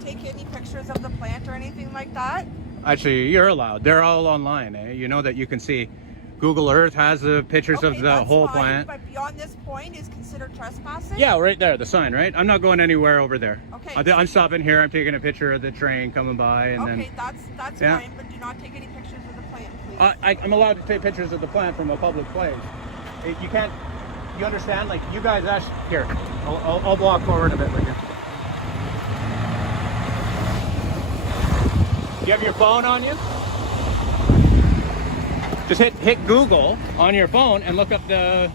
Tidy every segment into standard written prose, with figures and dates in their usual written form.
take any pictures of the plant or anything like that? Actually, you're allowed. They're all online, eh? You know that you can see. Google Earth has the pictures of the whole plant. But beyond this point is considered trespassing? Yeah, right there, the sign, right? I'm not going anywhere over there. Okay. I'm stopping here. I'm taking a picture of the train coming by, and okay, then. that's Yeah. fine, but do not take any pictures of the plant, please. I'm allowed to take pictures of the plant from a public place. You can't. You understand? Like you guys asked. Here, I'll walk forward a bit with you. You have your phone on you? Just hit Google on your phone and look up the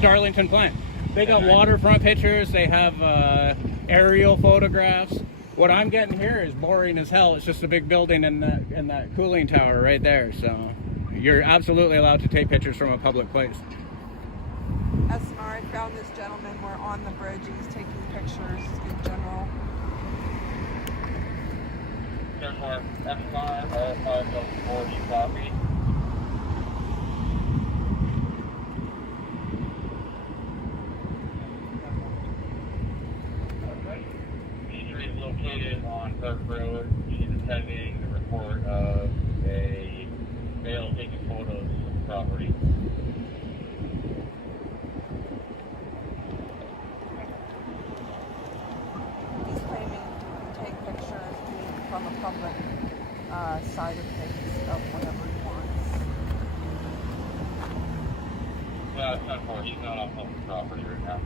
Darlington plant. They got waterfront pictures. They have aerial photographs. What I'm getting here is boring as hell. It's just a big building and that cooling tower right there. So you're absolutely allowed to take pictures from a public place. SNR, I found this gentleman. We're on the bridge. He's taking pictures in general. SNR, all 540 copy. Located on Park Road. She's attending the report of a male taking photos of the property. He's claiming to take pictures from a public side of things of whatever he wants. No, it's not for. She's not on public property right now.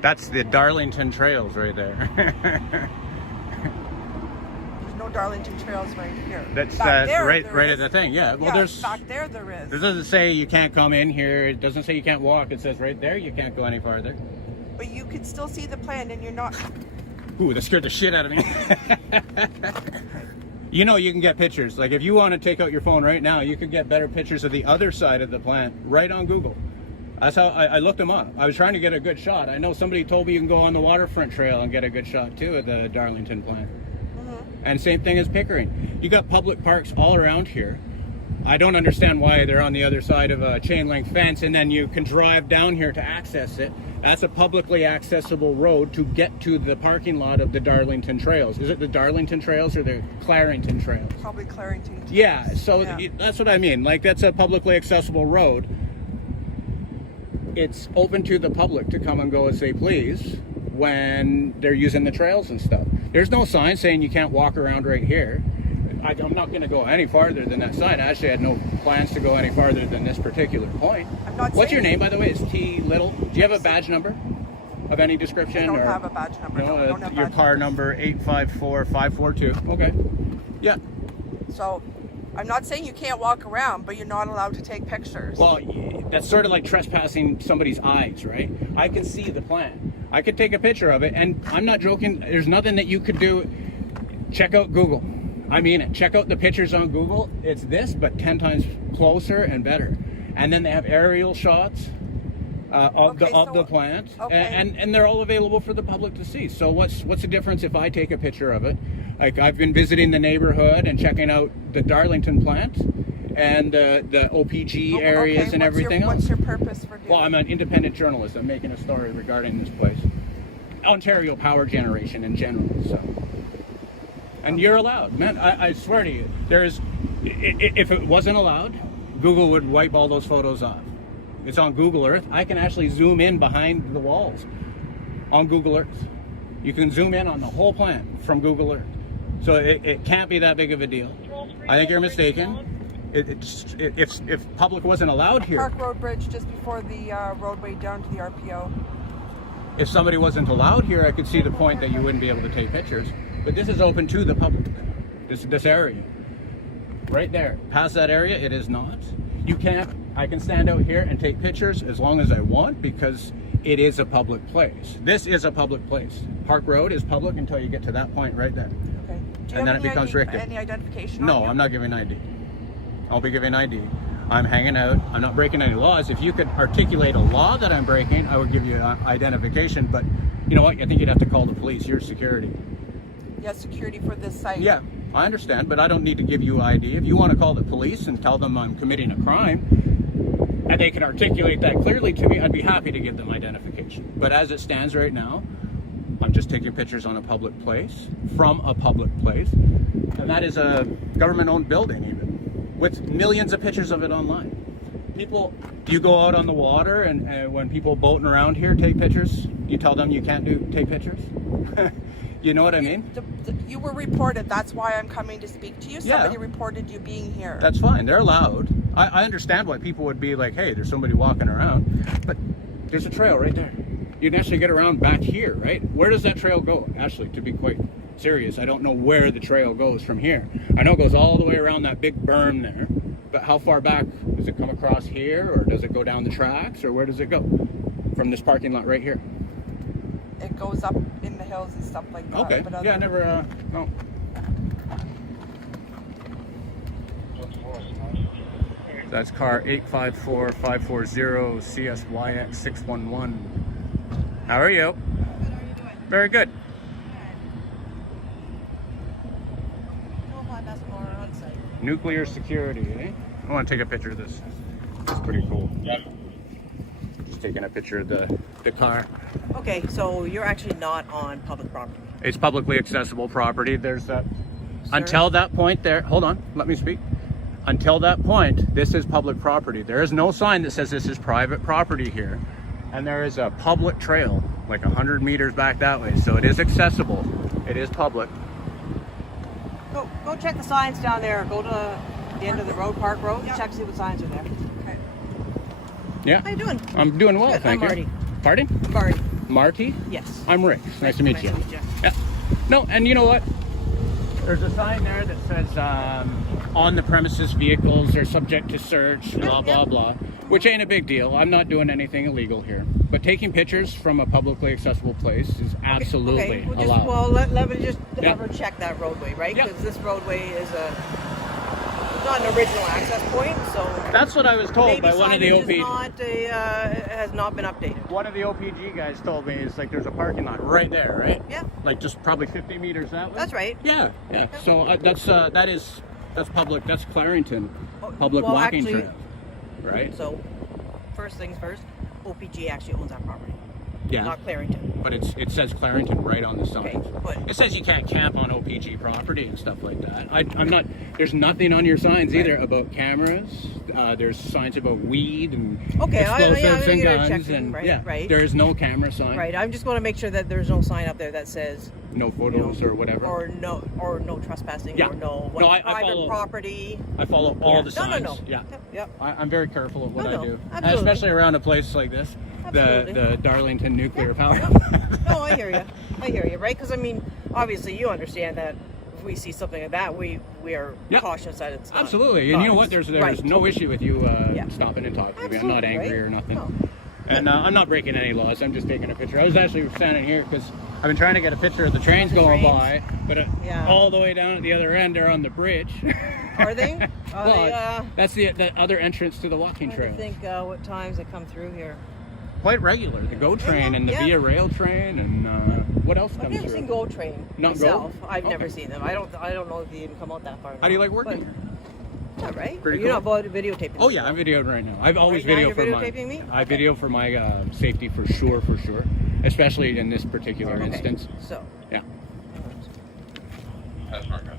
That's the Darlington Trails right there. There's no Darlington Trails right here. That's Back there, right there at is. the thing. Yeah. Well, Yeah, there's. back there is. It doesn't say you can't come in here. It doesn't say you can't walk. It says right there you can't go any farther. But you can still see the plant, and you're not. Ooh, that scared the shit out of me. You know, you can get pictures. Like if you want to take out your phone right now, you can get better pictures of the other side of the plant right on Google. That's how I looked them up. I was trying to get a good shot. I know somebody told me you can go on the waterfront trail and get a good shot too at the Darlington plant. And same thing as Pickering. You got public parks all around here. I don't understand why they're on the other side of a chain link fence and then you can drive down here to access it. That's a publicly accessible road to get to the parking lot of the Darlington Trails. Is it the Darlington Trails or the Clarington Trails? Probably Clarington Trails. Yeah, so that's what I mean. Like that's a publicly accessible road. It's open to the public to come and go as they please when they're using the trails and stuff. There's no sign saying you can't walk around right here. I'm not going to go any farther than that sign. I actually had no plans to go any farther than this particular point. What's your name, by the way? Is T Little? Do you have a badge number of any description? I don't have a badge number. No, I don't have your badge car numbers. number 854542. Okay. Yeah. So I'm not saying you can't walk around, but you're not allowed to take pictures. Well, that's sort of like trespassing somebody's eyes, right? I can see the plant. I could take a picture of it, and I'm not joking. There's nothing that you could do. Check out Google. I mean it. Check out the pictures on Google. It's this, but 10 times closer and better. And then they have aerial shots of the plant, and they're all available for the public to see. So what's the difference if I take a picture of it? Like I've been visiting the neighborhood and checking out the Darlington plant and the OPG areas and everything else. What's your purpose for doing? Well, I'm an independent journalist. I'm making a story regarding this place, Ontario power generation in general. So, and you're allowed, man. I swear to you, if it wasn't allowed, Google would wipe all those photos off. It's on Google Earth. I can actually zoom in behind the walls on Google Earth. You can zoom in on the whole plant from Google Earth. So it can't be that big of a deal. I think you're mistaken. If public wasn't allowed here. Park Road Bridge just before the roadway down to the RPO. If somebody wasn't allowed here, I could see the point that you wouldn't be able to take pictures. But this is open to the public. This area. Right there. Past that area, it is not. You can't. I can stand out here and take pictures as long as I want because it is a public place. This is a public place. Park Road is public until you get to that point right there. Okay. Do you And then have it becomes restricted. any identification No, on you? I'm not giving ID. I'll be giving ID. I'm hanging out. I'm not breaking any laws. If you could articulate a law that I'm breaking, I would give you identification. But you know what? I think you'd have to call the police. You're security. Yeah, security for this site. Yeah, I understand, but I don't need to give you ID. If you want to call the police and tell them I'm committing a crime, and they can articulate that clearly to me, I'd be happy to give them identification. But as it stands right now, I'm just just taking pictures on a public place, from a public place. And that is a government-owned building even, with millions of pictures of it online. People, do you go out on the water and when people boating around here take pictures, you tell them you can't take pictures? You know what I mean? You were reported. That's why I'm coming to speak to you. Somebody Yeah. reported you being here. That's fine. They're allowed. I understand why people would be like, hey, there's somebody walking around. But there's a trail right there. You can actually get around back here, right? Where does that trail go? Actually, to be quite serious, I don't know where the trail goes from here. I know it goes all the way around that big berm there. But how far back? Does it come across here, or does it go down the tracks, or where does it go? From this parking lot right here. It goes up in the hills and stuff like that. Okay. But Yeah, never, no. That's car 854-540 CSYX611. How are you? Good, how are you doing? Very good. On site. Nuclear security, eh? I want to take a picture of this. It's pretty cool. Yep. Just taking a picture of the car. Okay, so you're actually not on public property. It's publicly accessible property. There's that. Until that point there, hold on, let me speak. Until that point, this is public property. There is no sign that says this is private property here. And there is a public trail, like 100 meters back that way. So it is accessible. It is public. Go check the signs down there. Go to the end of the road, Park Road. Yeah. Check see what signs are there. Okay. Yeah. How you doing? I'm doing well, Good, thank I'm you. Marty. Pardon? Marty. Marty? Yes. I'm Rick. Nice to meet you. Yeah. No, and you know what? There's a sign there that says on the premises vehicles are subject to search, blah, blah, blah, which ain't a big deal. I'm not doing anything illegal here. But taking pictures from a publicly accessible place is absolutely Okay. allowed. Well, let me just Yeah. have her check that roadway, right? Yeah. Because this roadway is not an original access point, so That's what I was told maybe by one of the signage OP. is not has not been updated. One of the OPG guys told me it's like there's a parking lot right there, right? Yeah. Like just probably 50 meters that way. That's right. Yeah, yeah. So that's public. That's Clarington, public well, walking actually- trail, right? So, first things first, OPG actually owns that property, Yeah. not Clarington. But it says Clarington right on the sign. Okay, but It says you can't camp on OPG property and stuff like that. I'm not. There's nothing on your signs either about cameras. There's signs about weed and Okay, explosives and you're guns checking, and right, yeah. right. There is no camera sign. right, I'm just going to make sure that there's no sign up there that says No photos or whatever. or no trespassing Yeah. or no, No, I private follow- property. I follow all Yeah. the No, signs. no. Yeah. Yep. I'm very careful of what I do, and absolutely. especially around a place like this, Absolutely. the Darlington nuclear power. No, I hear you. I hear you, right? Because I mean, obviously, you understand that if we see something like that, we are Yeah. cautious that it's not, Absolutely, and you know what? There's right. no issue with you Yeah. stopping and talking to me. I'm not Absolutely, angry right? or nothing. No. And I'm not breaking any laws. I'm just taking a picture. I was actually standing here because I've been trying to get a picture of the trains going trains? by, but Yeah. all the way down at the other end, they're on the bridge. Are they? Are Well, they? that's the other entrance to the walking I trail. think what times they come through here. Quite regular. The GO train and the Yeah. Via Rail train and what else I've comes never through? seen GO Train Not GO? myself. I've Okay. never seen them. I don't know if they even come out that far. How do you like but- working here? All right. Pretty You're cool. not videotaping. Oh this, yeah, though? I'm videoing right now. I've always Right now video you're for my. videotaping me? I Okay. video for my safety for sure, especially in this particular Okay. instance. So. Yeah. That's smart, guys.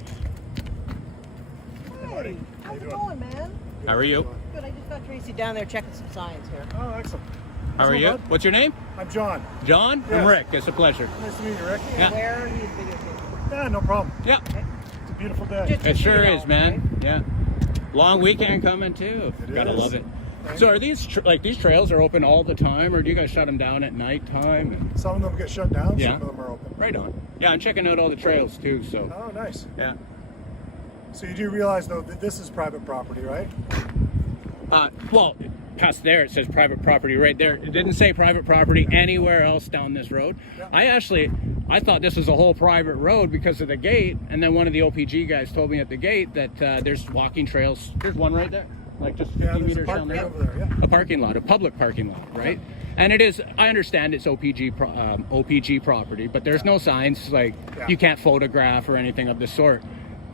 Hey, how's it going, man? How are you? Good. I just got Tracy down there checking some signs here. Oh, excellent. How are So you? good. What's your name? I'm John. John? I'm Yes. Rick. It's a pleasure. Nice to meet you, Rick. Yeah. Where he's videotaping. Yeah, no problem. Yeah, It's a beautiful day. Just- it sure you know, is, man. right? Yeah. Long weekend coming too. It Gotta is. love it. Thank So are these these trails are open all the time, or do you guys shut them down at nighttime? And... Some of them get shut down, Yeah. some of them are open. Right on. Yeah, I'm checking out all the trails too. So Oh, nice. yeah. So you do realize, though, that this is private property, right? Well, past there it says private property right there. It didn't say private property anywhere else down this road. Yeah. I thought this was a whole private road because of the gate, and then one of the OPG guys told me at the gate that there's walking trails. There's one right there, like just 50 Yeah, there's a meters park down right there. over there, yeah. A parking lot, a public parking lot, right? And it is. I understand it's OPG property, but there's no signs like Yeah. you can't photograph or anything of the sort.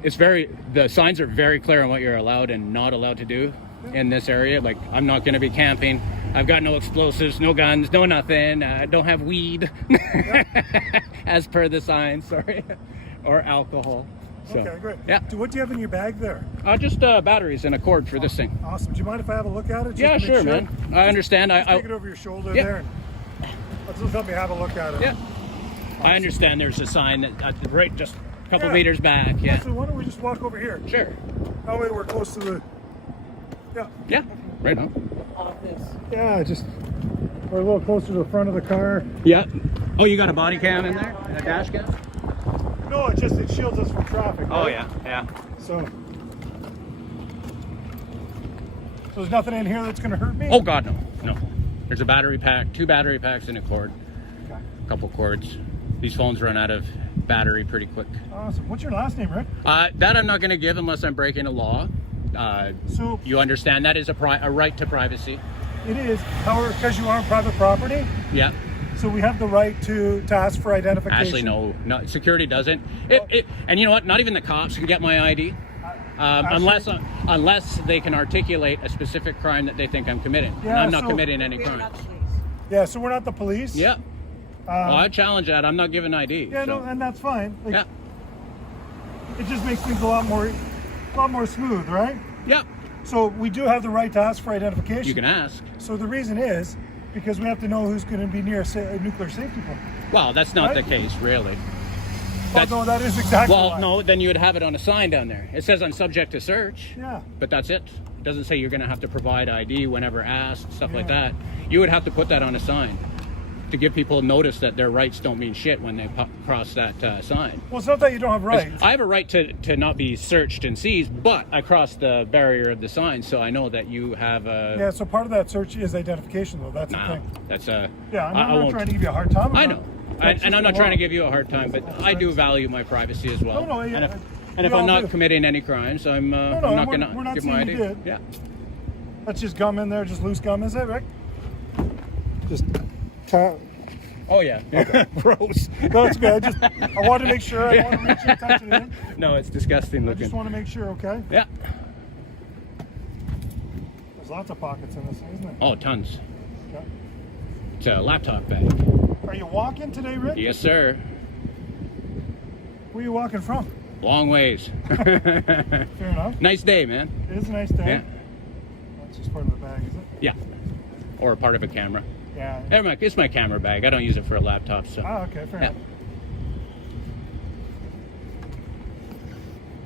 The signs are very clear on what you're allowed and not allowed to do in this area. Like, I'm not going to be camping I've got no explosives, no guns, no nothing. I don't have weed, as per the sign. Sorry, or alcohol. So, Okay, great. Yeah. What do you have in your bag there? Just batteries and a cord for this thing. Awesome. Do you mind if I have a look at it? Just Yeah, to make sure, man. I understand. Just I take it over your shoulder Yeah. there. And just let me have a look at it. yeah. I understand. There's a sign that right just a couple Yeah. meters back. Yeah. So why don't we just walk over here? Sure. That way we're close to the. Yeah. Yeah. Right on. Office. Yeah, just we're a little closer to the front of the car. Yeah. Oh, you got a body cam in there? And a dash cam? No, it shields us from traffic. Oh right? yeah. So there's nothing in here that's gonna hurt me. Oh God, no. There's a battery pack, 2 battery packs, and a cord. Okay. A couple cords. These phones run out of battery pretty quick. Awesome. What's your last name, Rick? That I'm not going to give unless I'm breaking a law. So You understand that is a right to privacy. it is. However, because you are on private property, Yeah. so we have the right to ask for identification. Actually, no. Security doesn't. And you know what? Not even the cops can get my ID. Unless they can articulate a specific crime that they think I'm committing. And Yeah, I'm not so- committing any We're crime. not police. Yeah. So we're not the police. Yeah. Well, I challenge that. I'm not giving ID. Yeah. so. No, and that's fine. Like, Yeah. It just makes things a lot more smooth, right? Yeah. So we do have the right to ask for identification. You can ask. So the reason is because we have to know who's going to be near a nuclear safety plant. Well, that's not Right? the case, really. Although that is exactly Well, why. no, then you would have it on a sign down there. It says I'm subject to search. Yeah. But that's it. It doesn't say you're going to have to provide ID whenever asked, stuff like Yeah. that. You would have to put that on a sign to give people notice that their rights don't mean shit when they cross that sign. Well, it's not that you don't have 'Cause rights. I have a right to not be searched and seized, but I crossed the barrier of the sign, so I know that you have a... Yeah, so part of that search is identification, though. That's the Nah, thing. that's a... Yeah, I'm I not won't- trying to give you a hard time. I know. That's And just I'm the not trying to law. give you a hard time, but I do value my privacy as well. No, no, yeah, and we if all I'm not do. committing any crimes, I'm not and going we're not to give my saying ID. you did. Yeah. That's just gum in there, just loose gum, is it, Rick? Just tap. Oh yeah. Gross. No, it's good. I want to make sure. I want to make sure touch it in. No, it's disgusting I looking. just want to make sure, okay? Yeah. There's lots of pockets in this thing, isn't there? Oh, tons. Okay. It's a laptop bag. Are you walking today, Rick? Yes, sir. Where are you walking from? Long ways. Fair enough. Nice day, man. It is a nice day. Yeah. That's just part of the bag, is it? Yeah. Or a part of a camera. Yeah. It's my camera bag. I don't use it for a laptop, so. Ah, okay, fair Yeah. enough.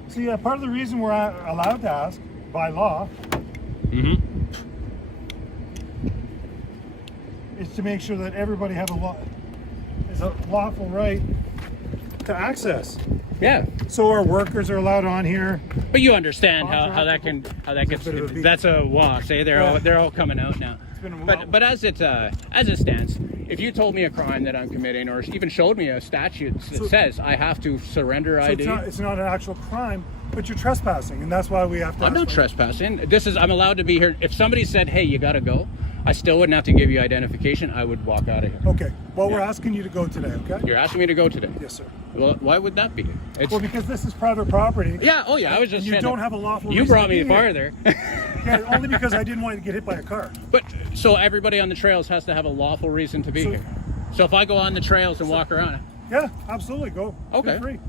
See, part of the reason we're allowed to ask by law Mm-hmm. is to make sure that everybody has a lawful right to access. Yeah. So our workers are allowed on here. But you understand how that gets. bit of a beat. That's a wash. Eh? Yeah. They're all coming out now. been a But as it stands, if you told me a crime that I'm committing, or even showed me a statute that says I have to surrender So ID, it's not an actual crime, but you're trespassing, and that's why we have to. I'm ask not for- trespassing. I'm allowed to be here. If somebody said, "Hey, you got to go," I still wouldn't have to give you identification. I would walk out of here. Okay. Well, we're Yeah. asking you to go today. Okay. You're asking me to go today. Yes, sir. Well, why would that be? It's, Well, because this is private property. yeah. Oh, yeah. I was just And you saying don't that. have a lawful. You reason brought to me be here. farther. Yeah, only because I didn't want to get hit by a car. But so everybody on the trails has to have a lawful reason to be So- here. So if I go on the trails and walk around, Yeah, absolutely. Go. Okay. Feel free.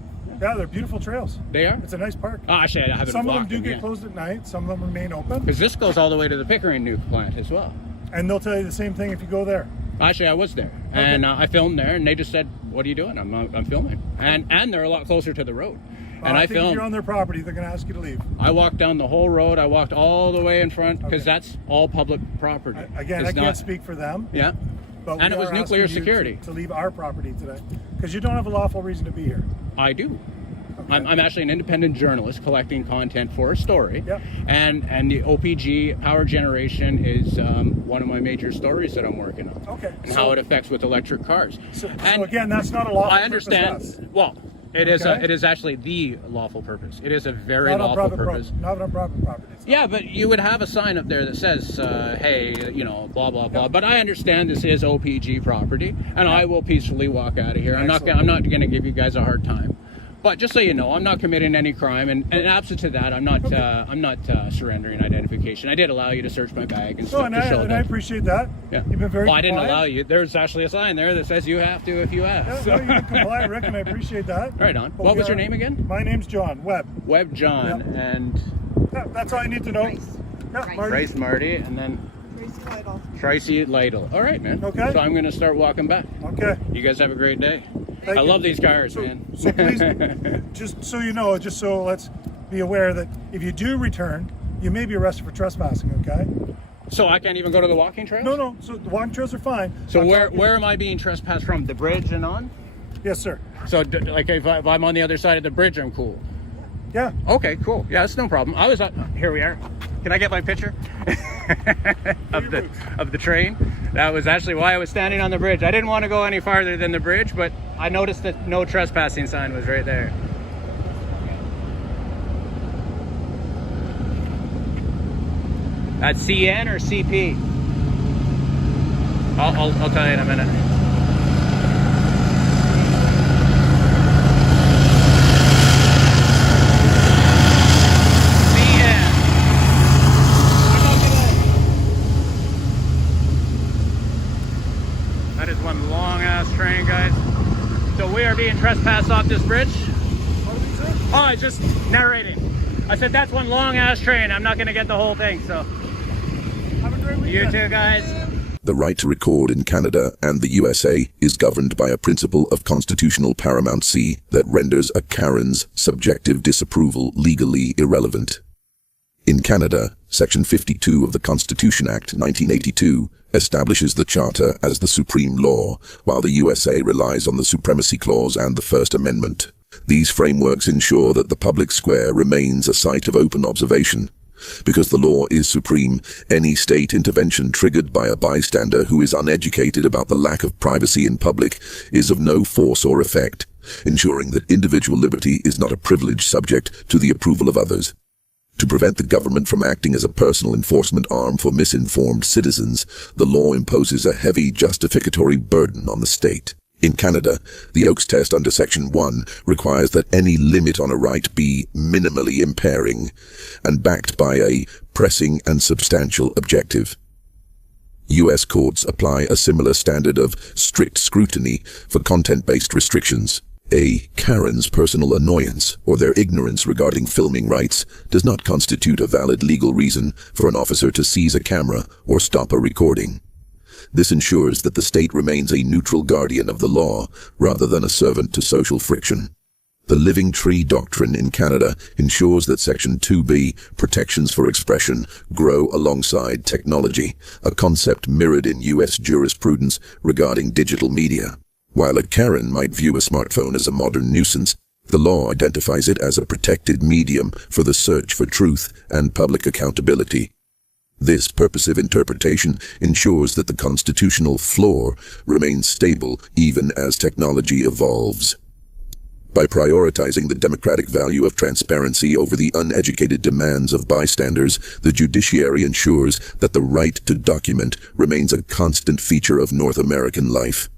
Yeah, they're beautiful trails. they are. It's a nice park. Oh, actually, I haven't Some of them walked do them get yet. closed at night. Some of them remain open, Because this goes all the way to the Pickering nuke plant as well. and they'll tell you the same thing if you go there. Actually, I was there, and I filmed there, and they just said, "What are you doing?" I'm filming, and they're a lot closer to the road, and I think if you're on filmed. their property, they're going to ask you to leave. I walked down the whole road. I walked all the way in front because Okay. that's all public property. Again, It's I can't not- speak for them. Yeah, But and we it was are nuclear asking you security. to leave our property today because you don't have a lawful reason to be here. I do. Okay. I'm actually an independent journalist collecting content for a story. Yep. And the OPG power generation is one of my major stories that I'm working on. Okay. And how it affects with electric cars. So and again, that's not a lawful. I purpose understand. to us. Well, it is. Okay. It is actually the lawful purpose. It is a very Not on lawful private purpose. not on private properties. Yeah, but you would have a sign up there that says, "Hey, blah blah blah." Yep. But I understand this is OPG property, and I will peacefully walk out of here. I'm not Excellent. going to give you guys a hard time. But just so you know, I'm not committing any crime, and absent to that, I'm not surrendering identification. I did allow you to search my bag and stuff and to show I that. appreciate that. Yeah. You've been very Well, I didn't compliant. allow you. There's actually a sign there that says you have to if you ask. Yeah, no, you've been compliant, Rick, and I appreciate that. Right on. But What we was your are- name again? My name's John Webb. Webb John, Yep. and Yeah, that's all you need to know. Grace. Yeah, Marty. Bryce Marty, and then Tracy Lytle. Tracy Lytle. All right, man. Okay. So I'm going to start walking back. Okay. You guys have a great day. Thank I you. love these cars, man. So please, just so you know, let's be aware that if you do return, you may be arrested for trespassing, okay? So I can't even go to the walking trail? No, so the walking trails are fine. So I'm where talking- am I being trespassed from? The bridge and on? Yes, sir. So like if I'm on the other side of the bridge, I'm cool. Yeah. Okay, cool. Yeah, that's no problem. I was here. We are. Can I get my picture of the train? That was actually why I was standing on the bridge. I didn't want to go any farther than the bridge, but I noticed that no trespassing sign was right there. That's CN or CP? I'll tell you in a minute. That is one long ass train, guys. So we are being trespassed off this bridge. Oh, I just narrating. I said that's one long ass train. I'm not gonna get the whole thing. So Have a great weekend. you too, guys. The right to record in Canada and the USA is governed by a principle of constitutional paramountcy that renders a Karen's subjective disapproval legally irrelevant. In Canada, Section 52 of the Constitution Act 1982 establishes the Charter as the supreme law, while the USA relies on the Supremacy Clause and the First Amendment. These frameworks ensure that the public square remains a site of open observation. Because the law is supreme, any state intervention triggered by a bystander who is uneducated about the lack of privacy in public is of no force or effect, ensuring that individual liberty is not a privilege subject to the approval of others. To prevent the government from acting as a personal enforcement arm for misinformed citizens, the law imposes a heavy justificatory burden on the state. In Canada, the Oakes test under Section 1 requires that any limit on a right be minimally impairing and backed by a pressing and substantial objective. U.S. courts apply a similar standard of strict scrutiny for content-based restrictions. A Karen's personal annoyance or their ignorance regarding filming rights does not constitute a valid legal reason for an officer to seize a camera or stop a recording. This ensures that the state remains a neutral guardian of the law rather than a servant to social friction. The Living Tree Doctrine in Canada ensures that Section 2B, protections for expression, grow alongside technology, a concept mirrored in U.S. jurisprudence regarding digital media. While a Karen might view a smartphone as a modern nuisance, the law identifies it as a protected medium for the search for truth and public accountability. This purposive interpretation ensures that the constitutional floor remains stable even as technology evolves. By prioritizing the democratic value of transparency over the uneducated demands of bystanders, the judiciary ensures that the right to document remains a constant feature of North American life.